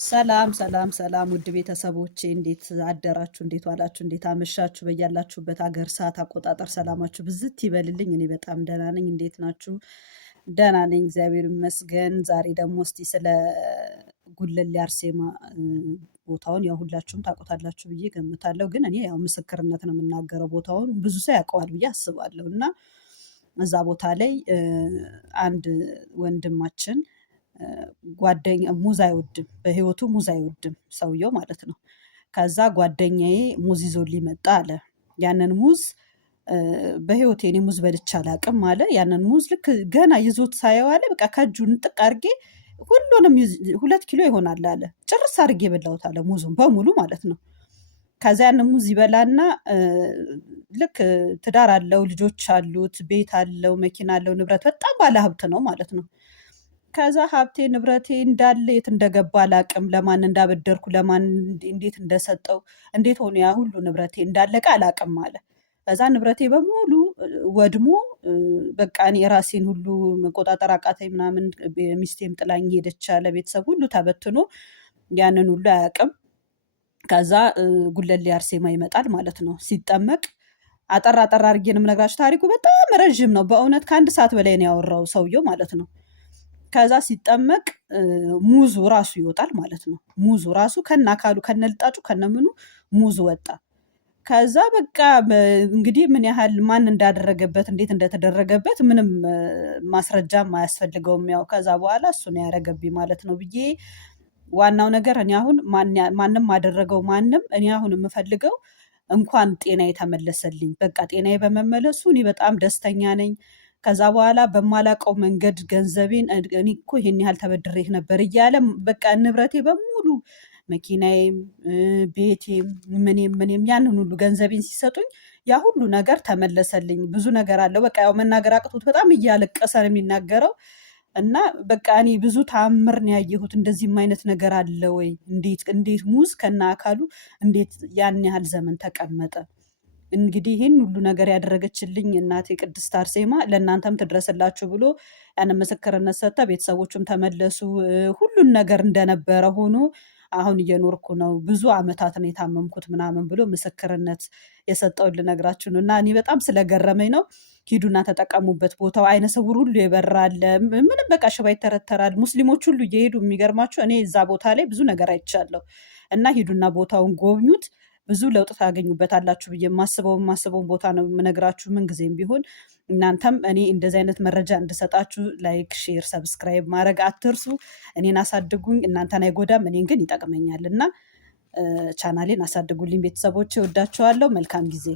ሰላም ሰላም ሰላም ውድ ቤተሰቦቼ እንዴት አደራችሁ? እንዴት ዋላችሁ? እንዴት አመሻችሁ? በያላችሁበት ሀገር ሰዓት አቆጣጠር ሰላማችሁ ብዝት ይበልልኝ። እኔ በጣም ደህና ነኝ። እንዴት ናችሁ? ደህና ነኝ፣ እግዚአብሔር ይመስገን። ዛሬ ደግሞ እስቲ ስለ ጉለሌ አርሴማ ቦታውን ያው ሁላችሁም ታውቁታላችሁ ብዬ ገምታለሁ። ግን እኔ ያው ምስክርነት ነው የምናገረው። ቦታውን ብዙ ሰው ያውቀዋል ብዬ አስባለሁ። እና እዛ ቦታ ላይ አንድ ወንድማችን ጓደኛ ሙዝ አይወድም፣ በህይወቱ ሙዝ አይወድም ሰውየው ማለት ነው። ከዛ ጓደኛዬ ሙዝ ይዞልኝ መጣ አለ። ያንን ሙዝ በህይወቴ እኔ ሙዝ በልቼ አላቅም አለ። ያንን ሙዝ ልክ ገና ይዞት ሳየው አለ በቃ ከእጁ ንጥቅ አድርጌ ሁሉንም 2 ኪሎ ይሆናል አለ ጭርስ አድርጌ የበላሁት አለ፣ ሙዙን በሙሉ ማለት ነው። ከዛ ያንን ሙዝ ይበላና ልክ ትዳር አለው፣ ልጆች አሉት፣ ቤት አለው፣ መኪና አለው፣ ንብረት በጣም ባለ ሀብት ነው ማለት ነው። ከዛ ሀብቴ ንብረቴ እንዳለ የት እንደገባ አላቅም፣ ለማን እንዳበደርኩ ለማን እንዴት እንደሰጠው እንዴት ሆነ ያ ሁሉ ንብረቴ እንዳለቀ አላቅም አለ። ከዛ ንብረቴ በሙሉ ወድሞ በቃ እኔ የራሴን ሁሉ መቆጣጠር አቃተኝ ምናምን፣ ሚስቴም ጥላኝ ሄደች አለ። ቤተሰብ ሁሉ ተበትኖ ያንን ሁሉ አያቅም። ከዛ ጉለሌ አርሴማ ይመጣል ማለት ነው። ሲጠመቅ አጠር አጠር አድርጌ ነው የምነግራችሁ። ታሪኩ በጣም ረዥም ነው በእውነት፣ ከ1 ሰዓት በላይ ነው ያወራው ሰውየው ማለት ነው። ከዛ ሲጠመቅ ሙዙ ራሱ ይወጣል ማለት ነው። ሙዙ ራሱ ከነ አካሉ ከነ ልጣጩ ከነምኑ ሙዙ ወጣ። ከዛ በቃ እንግዲህ ምን ያህል ማን እንዳደረገበት እንዴት እንደተደረገበት ምንም ማስረጃም አያስፈልገውም። ያው ከዛ በኋላ እሱ ነው ያደረገብኝ ማለት ነው ብዬ ዋናው ነገር እኔ አሁን ማንም አደረገው ማንም፣ እኔ አሁን የምፈልገው እንኳን ጤና የተመለሰልኝ፣ በቃ ጤናዬ በመመለሱ እኔ በጣም ደስተኛ ነኝ። ከዛ በኋላ በማላቀው መንገድ ገንዘቤን እኔ እኮ ይሄን ያህል ተበድሬህ ነበር እያለ በቃ ንብረቴ በሙሉ መኪናዬም ቤቴም ምንም ያንን ሁሉ ገንዘቤን ሲሰጡኝ ያ ሁሉ ነገር ተመለሰልኝ። ብዙ ነገር አለው በቃ ያው መናገር አቅቶት በጣም እያለቀሰ ነው የሚናገረው። እና በቃ እኔ ብዙ ተአምር ነው ያየሁት። እንደዚህም አይነት ነገር አለ ወይ? እንዴት ሙዝ ከነ አካሉ እንዴት ያን ያህል ዘመን ተቀመጠ? እንግዲህ ይህን ሁሉ ነገር ያደረገችልኝ እናቴ ቅድስት አርሴማ ለእናንተም ትድረስላችሁ ብሎ ያንን ምስክርነት ሰጥታ ቤተሰቦቹም ተመለሱ። ሁሉን ነገር እንደነበረ ሆኖ አሁን እየኖርኩ ነው፣ ብዙ አመታት ነው የታመምኩት ምናምን ብሎ ምስክርነት የሰጠውን ልነግራችሁ ነው። እና እኔ በጣም ስለገረመኝ ነው። ሂዱና ተጠቀሙበት። ቦታው አይነ ስውር ሁሉ ይበራል፣ ምንም በቃ ሽባ ይተረተራል። ሙስሊሞች ሁሉ እየሄዱ የሚገርማችሁ እኔ እዛ ቦታ ላይ ብዙ ነገር አይቻለሁ። እና ሂዱና ቦታውን ጎብኙት፣ ብዙ ለውጥ ታገኙበታላችሁ ብዬ የማስበውን ቦታ ነው የምነግራችሁ ምን ጊዜም ቢሆን። እናንተም እኔ እንደዚህ አይነት መረጃ እንድሰጣችሁ ላይክ፣ ሼር፣ ሰብስክራይብ ማድረግ አትርሱ። እኔን አሳድጉኝ፣ እናንተን አይጎዳም፣ እኔን ግን ይጠቅመኛል። እና ቻናሌን አሳድጉልኝ ቤተሰቦቼ፣ እወዳችኋለሁ። መልካም ጊዜ